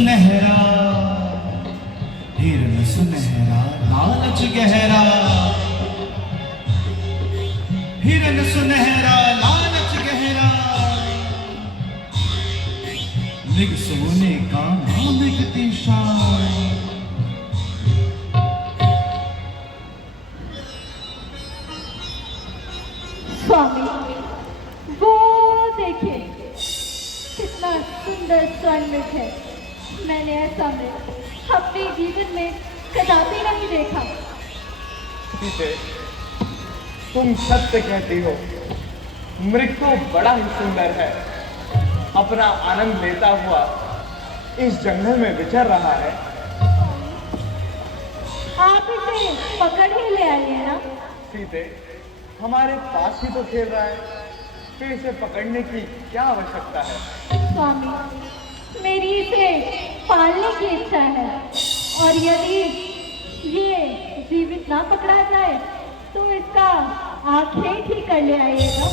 सुनहरा, हिरन सुनहरा, लालच गहरा। हिरन सुनहरा, लालच गहरा, मृग सोने का मृग दिशा। स्वामी, वो देखिए कितना सुंदर स्वर्ण है। मैंने ऐसा मृग अपने जीवन में कदापि नहीं देखा। सीते, तुम सत्य कहती हो। मृग तो बड़ा ही सुंदर है, अपना आनंद लेता हुआ इस जंगल में विचर रहा है। आप इसे पकड़ ही ले आइए ना। सीते, हमारे पास ही तो खेल रहा है, फिर इसे पकड़ने की क्या आवश्यकता है? स्वामी, मेरी इसे पालने की इच्छा है, और यदि ये जीवित ना पकड़ा जाए तो इसका आंखें ठीक कर ले आइएगा।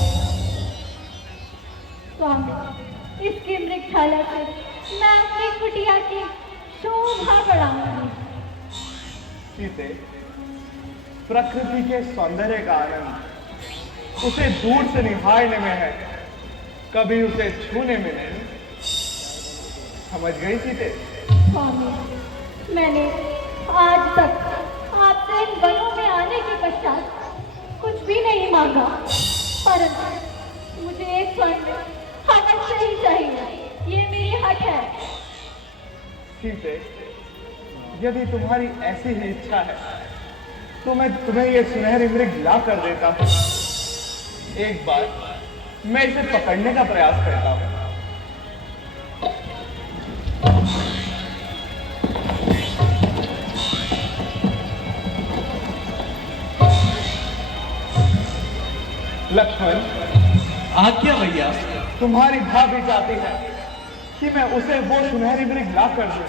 स्वामी, इसकी मृगशाला से मैं अपनी कुटिया की शोभा बढ़ाऊंगी। सीते, प्रकृति के सौंदर्य का आनंद उसे दूर से निहारने में है, कभी उसे छूने में नहीं। समझ गई सीते? स्वामी, मैंने आज तक आपसे इन वनों में आने के पश्चात कुछ भी नहीं मांगा, परंतु मुझे एक स्वर्ण अवश्य ही चाहिए। ये मेरी हक है। सीते, यदि तुम्हारी ऐसी ही इच्छा है तो मैं तुम्हें ये सुनहरी मृग ला कर देता हूँ। एक बार मैं इसे पकड़ने का प्रयास करता हूँ। लक्ष्मण, आज्ञा भैया। तुम्हारी भाभी चाहती है कि मैं उसे वो सुनहरी मृग ला कर दूं,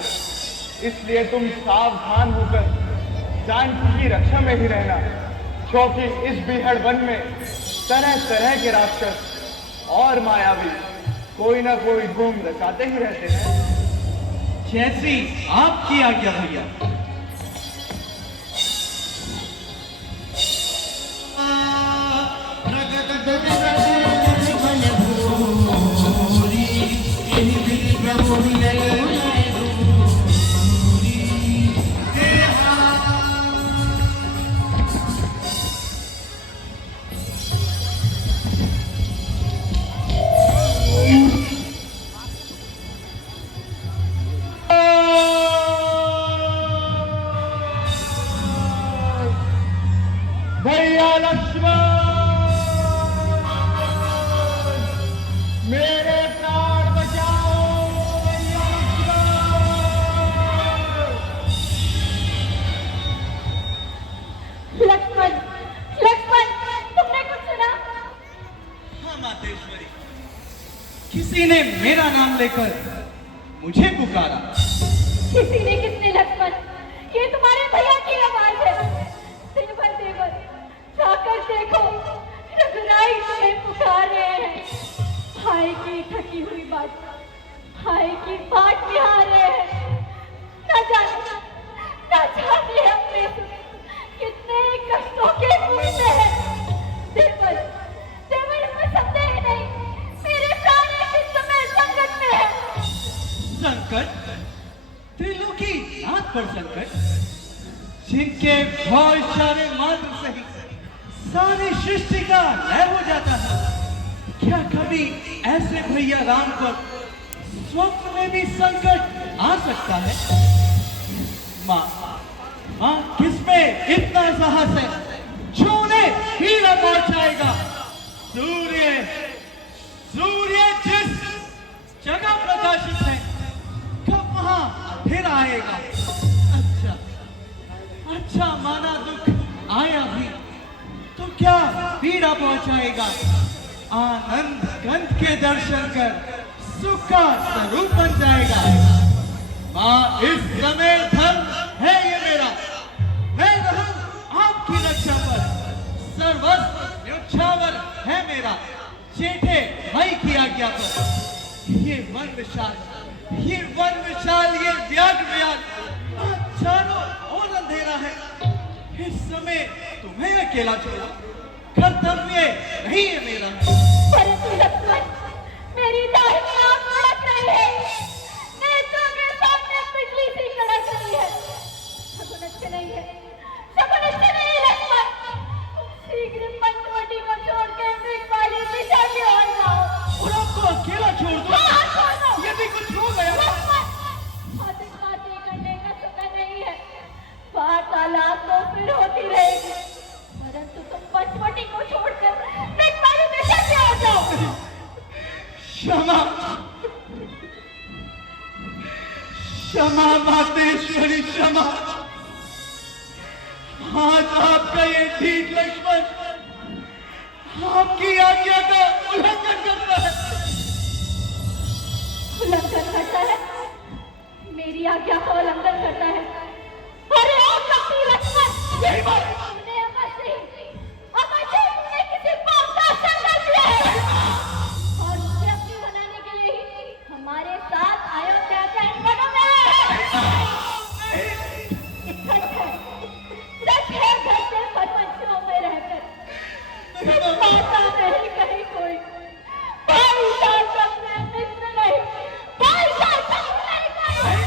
इसलिए तुम सावधान होकर जानकी की रक्षा में ही रहना, क्योंकि इस बीहड़ वन में तरह तरह के राक्षस और मायावी कोई ना कोई धूम रचाते ही रहते हैं। जैसी आपकी आज्ञा भैया। भैया लक्ष्मण, मेरे प्राण बचाओ। भैया लक्ष्मण, लक्ष्मण, तुमने कुछ सुना? हाँ मातेश्वरी, किसी ने मेरा नाम लेकर मुझे पुकारा। किसी ने किसने? लक्ष्मण, ये तुम्हारे भैया की आवाज है। देवर, देवर, जाकर देखो, रघुराई तुम्हें पुकार रहे हैं। भाई की थकी हुई बात, भाई की बाट निहार रहे हैं। न जाने अपने कितने कष्टों के मुंह में है। देवर, देवर, इसमें संदेह नहीं, मेरे प्राण इस समय संकट में है। संकट? त्रिलोकी नाथ पर संकट, जिनके भय इशारे मात्र से ही सारी सृष्टि का लय हो जाता है। क्या कभी ऐसे भैया राम पर स्वप्न में भी संकट आ सकता है? माँ, माँ, किसमें इतना साहस है जो उन्हें हीरा पहुंचाएगा? सूर्य, सूर्य जिस जगह प्रकाशित है, कब वहां अंधेरा आएगा? अच्छा, माना दुख आया भी तो क्या पीड़ा पहुंचाएगा? आनंद कंठ के दर्शन कर सुख का स्वरूप बन जाएगा। माँ, इस समय धर्म है ये मेरा, मैं रहूं आपकी रक्षा पर, सर्वस्व न्योछावर है मेरा, जेठे भाई की आज्ञा पर। ये वन विशाल ये वन विशाल, ये व्याघ्र चारों ओर अंधेरा है। इस समय तुम्हें अकेला छोड़ा कर्तव्य नहीं है मेरा। परंतु लक्ष्मण, मेरी दाहिनी आंख कड़क रही है, नेत्रों के सामने बिजली सी कड़क रही है। शकुन अच्छे नहीं है, शकुन अच्छे नहीं है लक्ष्मण। शीघ्र पंचवटी को छोड़ के मृग वाली दिशा की ओर जाओ। और आपको अकेला छोड़ दो? हाँ, छोड़ दो। यदि कुछ हो गया बातें करने का समय नहीं है, वार्तालाप तो फिर होती रहेगी, परंतु तुम पंचवटी को छोड़कर मृग वाली दिशा की ओर जाओ। क्षमा, क्षमा मातेश्वरी, क्षमा। आज आपका ये ठीक लक्ष्मण आपकी आज्ञा का उल्लंघन करता है। उल्लंघन करता है? मेरी आज्ञा का उल्लंघन करता है? अरे ओ कपटी लक्ष्मण, यही बात है। तुमने अवश्य तुमने किसी पाप का संकल्प लिया है और उसे अपनी बनाने के लिए ही हमारे साथ अयोध्या के वनों में सच है घर से परपंचों में रहकर माता नहीं कहीं कोई, भाई साहब में मित्र नहीं, भाई साहब नहीं कहीं।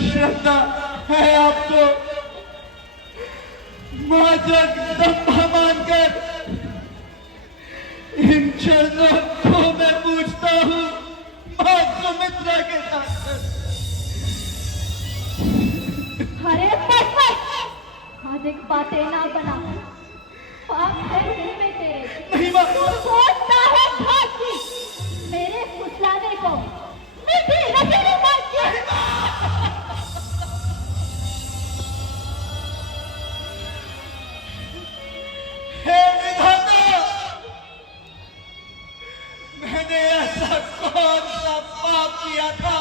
श्रद्धा है आपको, मां जगदम्बा मानकर इन चरणों को मैं पूछता हूँ, मां सुमित्रा के साथ। अरे अधिक बातें ना बना, पाप है दिल में तेरे। नहीं मां, सोचता है भागी मेरे फुसलाने को, मीठी रसीली बात की। हे विधाता, मैंने ऐसा कौन सा पाप किया था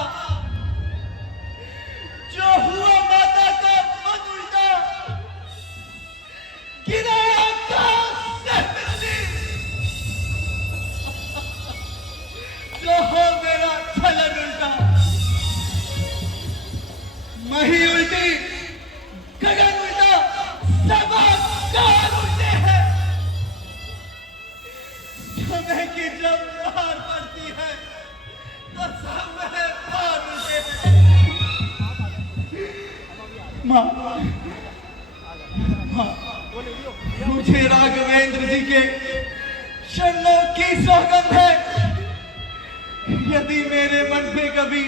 जो हुआ माता का मन उल्टा, गिरा आकाश से बिजली, जो हो मेरा छलन उल्टा, मही उल्टी, गगन उल्टा, सब आकाश उल्टे हैं। समय की जब बाहर पड़ती है तो समय पार उल्टे हैं। मां, मुझे राघवेंद्र जी के चरणों की सौगंध है, यदि मेरे मन में कभी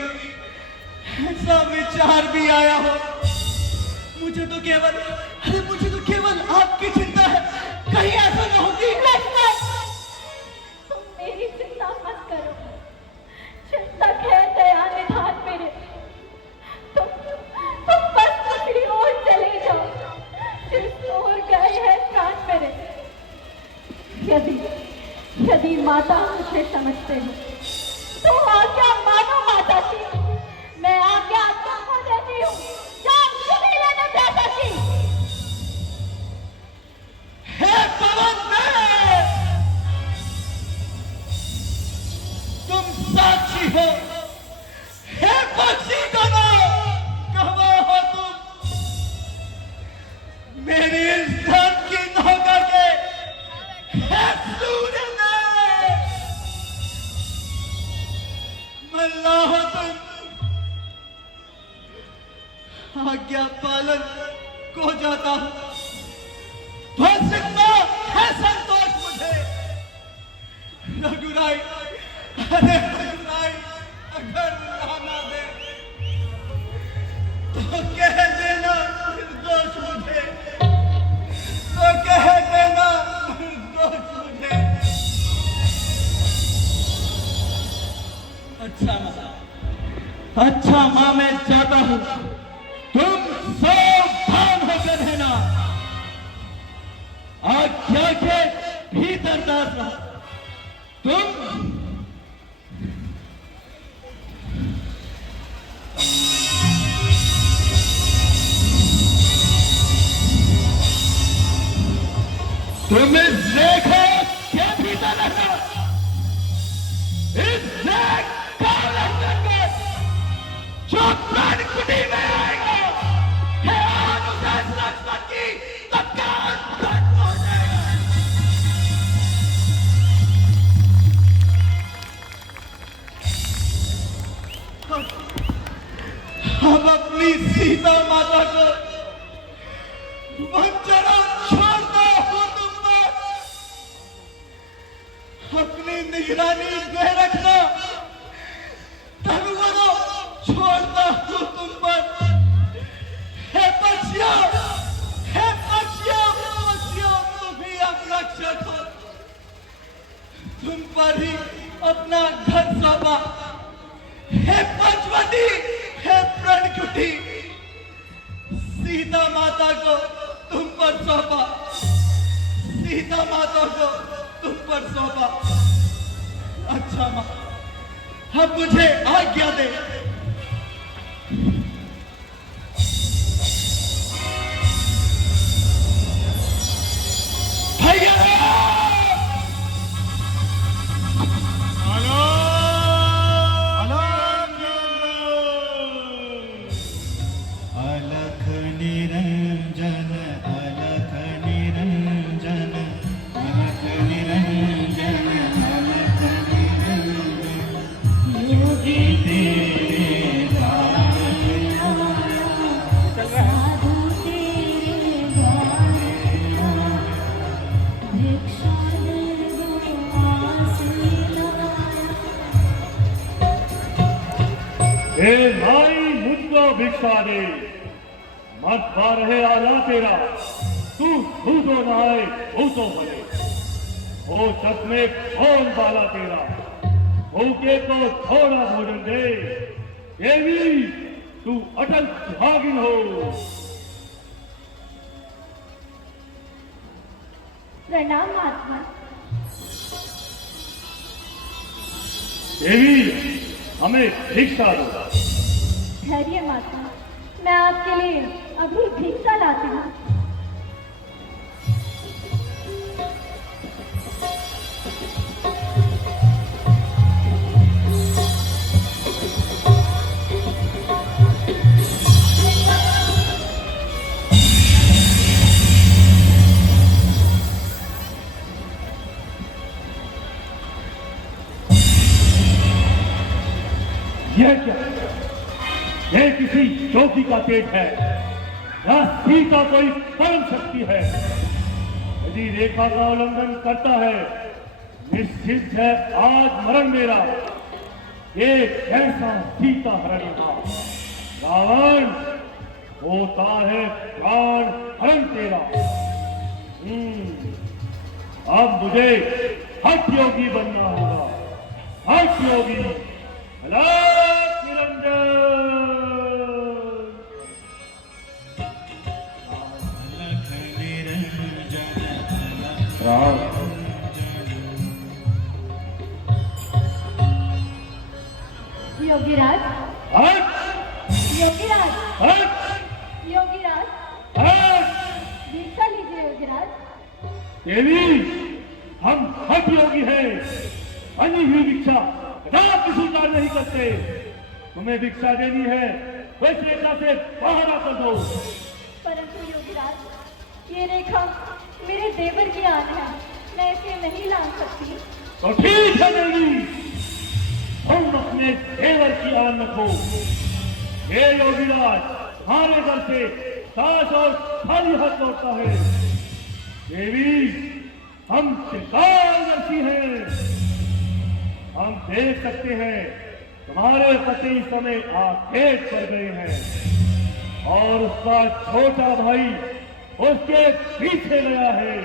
ऐसा विचार भी आया हो, मुझे तो केवल आपकी चिंता है, कहीं ऐसा न हो कि तुम मेरी चिंता मत करो, चिंतक है दया निधान मेरे। तुम बस उसी ओर चले जाओ जिस ओर गए हैं प्राण मेरे। यदि माता मुझे समझते हो तो आज्ञा मानो माता की, मैं आज्ञा तुमको देती हूँ, जान सुनी लेने जाता की। हे पवन देव, तुम साक्षी हो, हे पक्षी दोनों गवाह हो तुम, मेरी इस धन की नौका के हे सूर्य देव, मल्लाह हो तुम, आज्ञा पालन को जाता हूं, बस इतना है संतोष मुझे, रघुराई, अरे रघुराई, अगर लाना दे तो कह देना निर्दोष मुझे, तो कह देना निर्दोष मुझे। अच्छा माँ, मैं जाता हूँ, तुम सावधान होकर रहना, आज्ञा के भीतर दास रहो। तुम इस रेखा के भीतर रहना, इस रेखा का उल्लंघन कर जो प्राण कुटी में आएगा, है अनुशासन लक्ष्मण की तत्काल मृत्यु हो जाएगा। हम अपनी सीता माता को वंचना छोड़ता हूं तुम पर, अपनी निगरानी में रखना, तनुवनो छोड़ता हूं तुम पर। हे पक्षियों, हे पक्षियों, पक्षियों, तुम ही अब रक्षक हो, तुम पर ही अपना घर सौंपा। हे पंचवटी, हे प्रणकुटी, सीता माता को तुम पर सौंपा, सीता माता को तुम पर सौंपा। अच्छा माँ, अब मुझे आज्ञा दे। भैया अलख निरंजन, अलख निरंजन, अलख निरंजन, अलख निरंजन, योगी तेरे साधु तेरे द्वार भिक्षा दे दो आसीना। हे भाई, मुझको भिक्षा दे, मत पा रहे आला तेरा, तू भूतो नहाए भूतो बने, ओ छत में कौन बाला तेरा, भूखे को थोड़ा भोजन दे, देवी तू अटल सुहागिन हो। प्रणाम महात्मा। देवी हमें भिक्षा दो। धैर्य महात्मा, मैं आपके लिए अभी भिक्षा लाती हूँ। यह क्या? यह किसी जोगी का पेट है या सीता कोई परम शक्ति है? यदि रेखा का उल्लंघन करता है, निश्चित है आज मरण मेरा। ये कैसा सीता हरण था? रावण होता है प्राण हरण तेरा। अब मुझे हठ योगी बनना होगा, हठ योगी। अलख निरंजन, अलख निरंजन, योगीराज, हट, योगीराज, हट, योगीराज, हट। भिक्षा लीजिए योगीराज। देवी हम हठ योगी हैं, बनी हुई भिक्षा कदापि स्वीकार नहीं करते। तुम्हें भिक्षा देनी है तो इस रेखा से बाहर आकर दो। परंतु योगीराज, ये रेखा मेरे देवर की आन है, मैं इसे नहीं लांघ सकती। तो ठीक है देवी, तुम अपने देवर की आन रखो। हे योगीराज, तुम्हारे घर से दास और खाली हाथ लौटता है। देवी हम त्रिकालदर्शी हैं, हम देख सकते हैं तुम्हारे पति इस समय आखेट कर गए हैं और उसका छोटा भाई उसके पीछे गया है।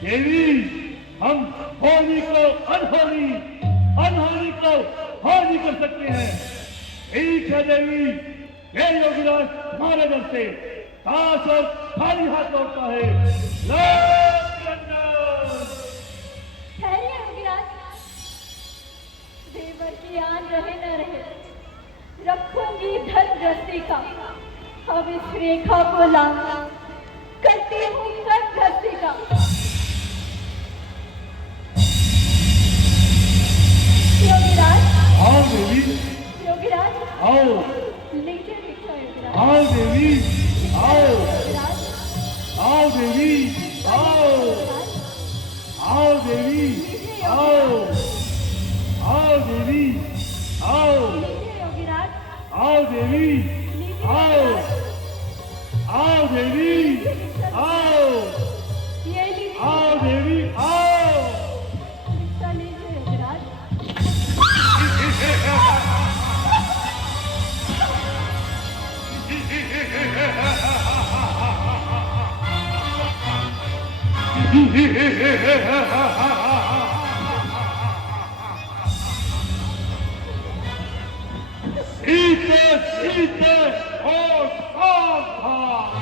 देवी, हम होली को अनहोनी, अनहोनी को होली कर सकते हैं। ठीक है देवी, ये योगीराज तुम्हारे दर से ताश और थाली हाथ लौटता है। ठहरिए योगीराज, देवर की आन रहे न रहे, रखूंगी धन गृहस्थी का। अब इस रेखा को लाऊंगा, करती हूँ कर गृहस्थी का। योगीराज, आओ देवी, योगीराज, आओ, लीजिए भिक्षा योगीराज। आओ देवी, आओ, योगीराज, आओ देवी, आओ, आओ देवी, आओ, आओ देवी, आओ, लीजिए योगीराज, आओ देवी, लीजिए आओ, योगीराज। आओ देवी, आओ, ये लीजिए, आओ देवी, आओ। भिक्षा लीजिए योगीराज। सीते सीते और सावधान,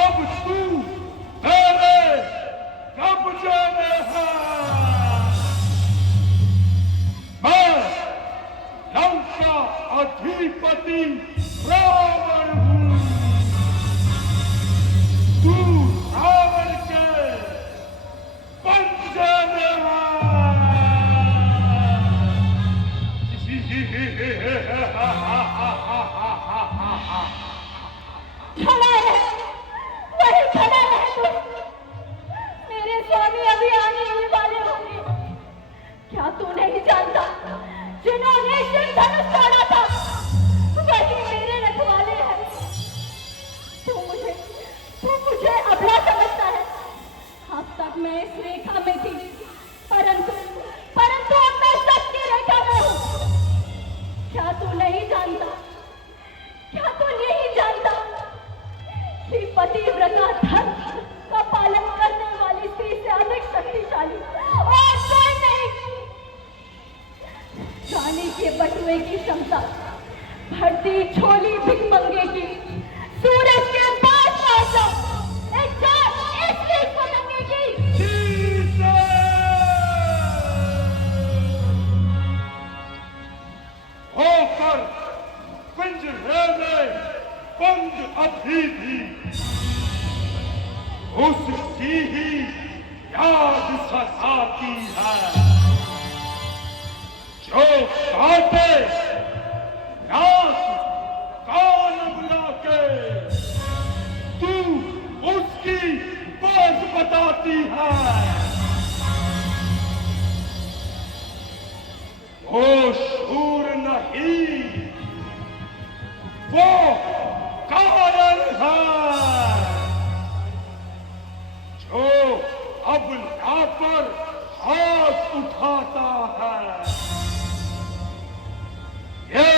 अब तू मेरे कब्जे में है। मैं लंका अधिपति रावण हूँ। तू रावण के पंजे में है। खड़ा है, वही खड़ा है तू। मेरे स्वामी अभी आने ही वाले होंगे। क्या तू नहीं जानता, जिन्होंने शिव धनुष तोड़ा था वही मेरे रखवाले हैं। तू मुझे अबला समझता है। अब तक मैं इस रेखा में थी, परंतु अब मैं सत्य रेखा में हूँ। क्या तू नहीं जानता, क्या तू नहीं जानता कि पतिव्रता धर्म का पालन करने वाली स्त्री से अधिक शक्तिशाली और कोई नहीं। जाने के बटुए की क्षमता, भरती छोली भिखमंगे की, सूरज के पास पहुंचा एक जान इसलिए पतंगे की। होकर पिंजरे में बंद अभी भी उसकी ही याद सताती है। जो काटे नाक कान बुला के तू उसकी बात बताती है। वो शूर नहीं, वो कारण है जो अब यहाँ पर हाथ उठाता है। ये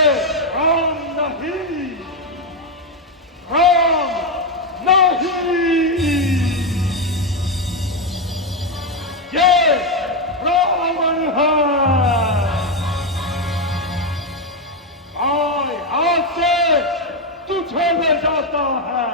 राम नहीं, राम नहीं, ये रावण है। आज से तुझे ले जाता है।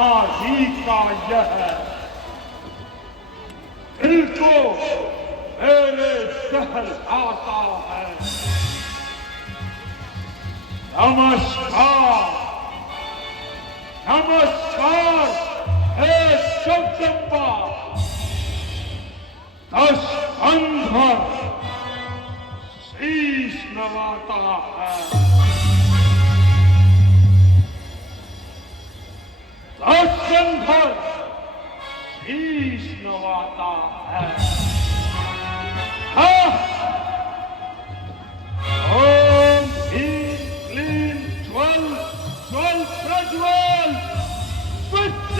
आदि का यह दिल को मेरे सहल आता है। नमस्कार, नमस्कार हे जगदम्बा। 10 अंधर श्री नवाता है। राष्ट्रंधर शीश नवाता है। हाँ। ओम ह्रीं क्लीं ज्वल ज्वल प्रज्वल स्वच्छ।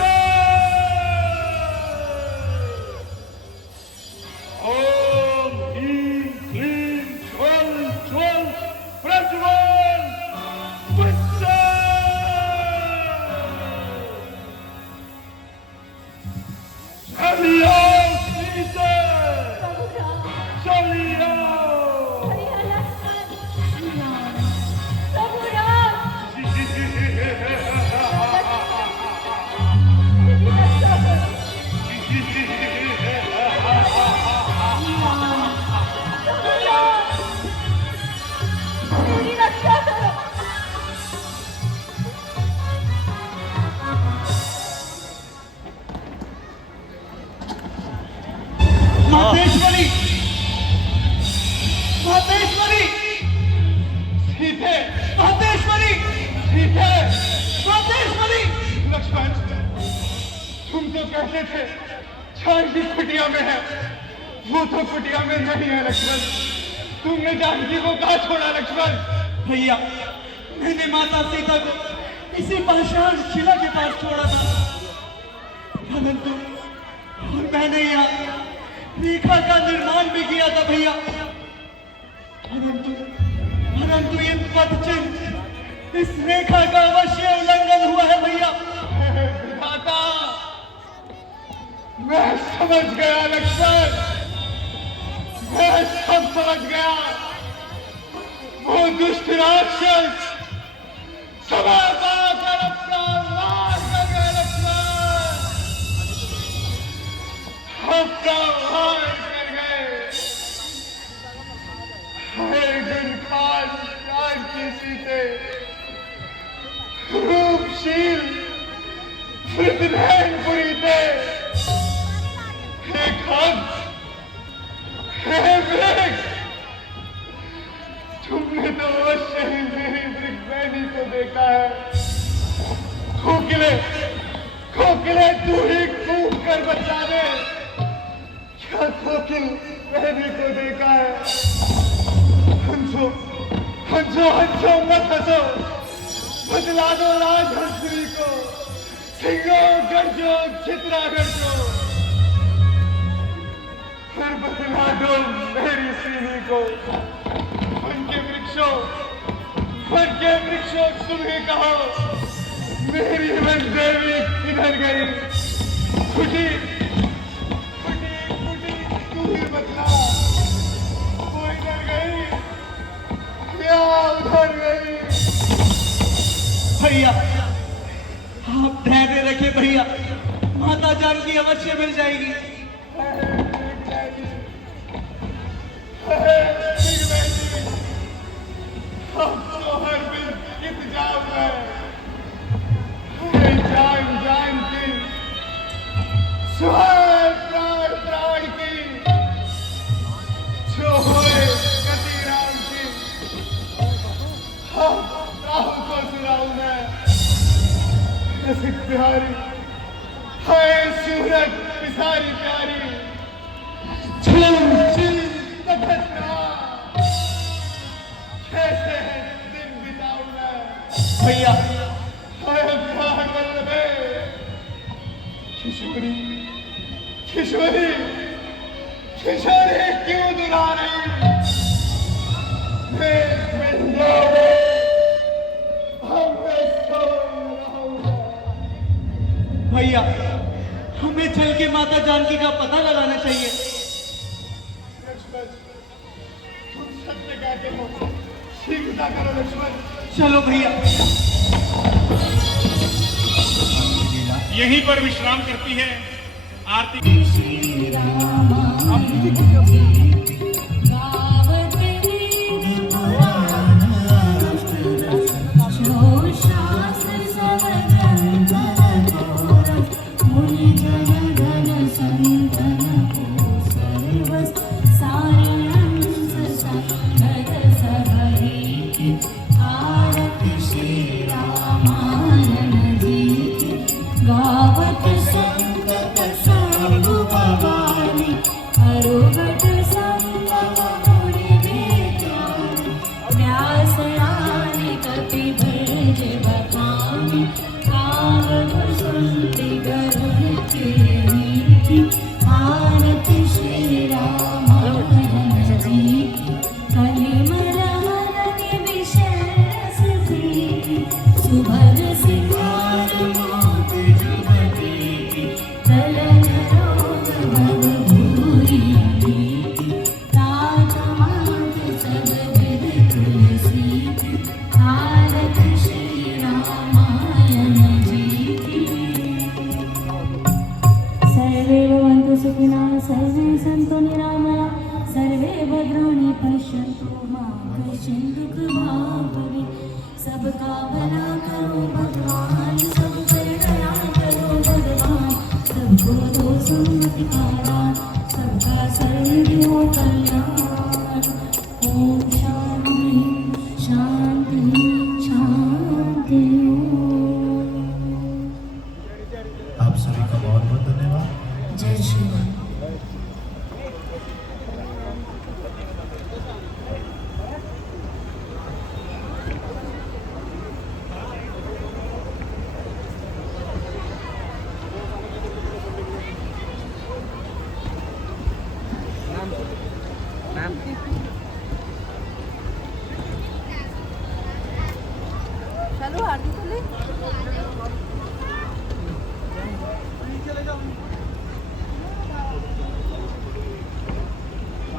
ओम ह्रीं क्लीं ज्वल ज्वल प्रज्वल स्वच्छ। चलिए सीते, चलिए। मेरी रक्षा करो। मातेश्वरी, मातेश्वरी, सीते, मातेश्वरी, सीते। मातेश्वरी। लक्ष्मण, तुम तो कहते थे जानकी कुटिया में है, वो तो कुटिया में नहीं है लक्ष्मण। तुमने जानकी को कहाँ छोड़ा लक्ष्मण? भैया, मैंने माता सीता को इसी पाषाण शिला के पास छोड़ा था, परंतु और मैंने यहाँ रेखा का निर्माण भी किया था भैया, परंतु ये पदचिन्ह, इस रेखा का अवश्य उल्लंघन हुआ है भैया। विधाता, मैं समझ गया लक्ष्मण, मैं सब समझ गया। वो दुष्ट राक्षस समय पाकर अपना नाश कर गया लक्ष्मण, अपना नाश कर गए। हर दिन खान जानकी सीते रूपशील वृद्धनयनपुरी थे। हे खग, हे वृक्ष, तुमने तो अवश्य ही मेरी वृक्षवैनी को देखा है। खोखले, खोखले तू ही कूद कर बचा दे। क्या खोखिल वैनी को देखा है? हंसो, हंसो, हंसो मत हंसो, बदला दो राजहंसरी को। सिंहो गर्जो, चित्रा गर्जो, फिर बदला दो मेरी सीनी को। वन के वृक्षों, वन के वृक्षों, तुम्हें कहो मेरी वन देवी किधर गई? फुटी, फुटी, फुटी, तू ही बदला। वो इधर गई या उधर गई? भैया, आप धैर्य रखिए भैया, माता जानकी अवश्य मिल जाएगी। हम तो हर दिन इंतजार में जान जान की, सुहाए प्राण प्राण की, जो होए गति राम की। हम राम को सुनाऊं मैं रसिक बिहारी, है सूरत पिसारी प्यारी, झूम झूम तखत रहा, कैसे दिन बिताऊं मैं भैया, है प्राण वल्लभे। किशोरी, किशोरी, किशोरी क्यों दुला रही? मैं मिल जाऊं, हम सो रहूंगा। भैया, हमें चल के माता जानकी का पता लगाना चाहिए। लक्ष्मण, तुम सत्य कहते हो, शीघ्रता करो लक्ष्मण। चलो भैया। यहीं पर विश्राम करती है आरती। सारे सीखी आरती श्री रामायण जी की। सर्वे भवन्तु सुखिनः सर्वे सन्तु निरामया सर्वे भद्राणि पश्यन्तु मा कश्चित् दुःखभाग् भवेत्। सबका भला करो भगवान सब पर दया करो भगवान सबको दो सुमति का दान सबका सर्वदा हो कल्याण। ओम शांति शांति शांति। आप सभी का बहुत बहुत धन्यवाद। जय श्री राम। चलो आरती तो ले।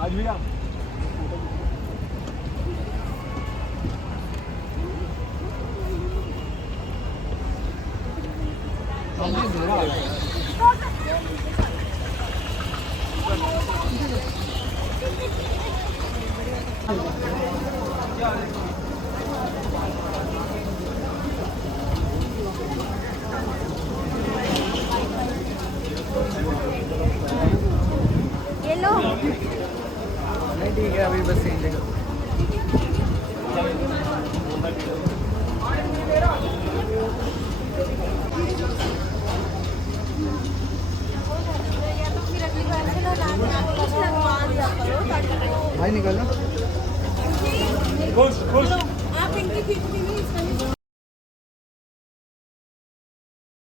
आज भैया ये लो। नहीं ठीक है, अभी बस यही लेगा। भाई निकालो। खुश खुश आप इनकी खींचती नहीं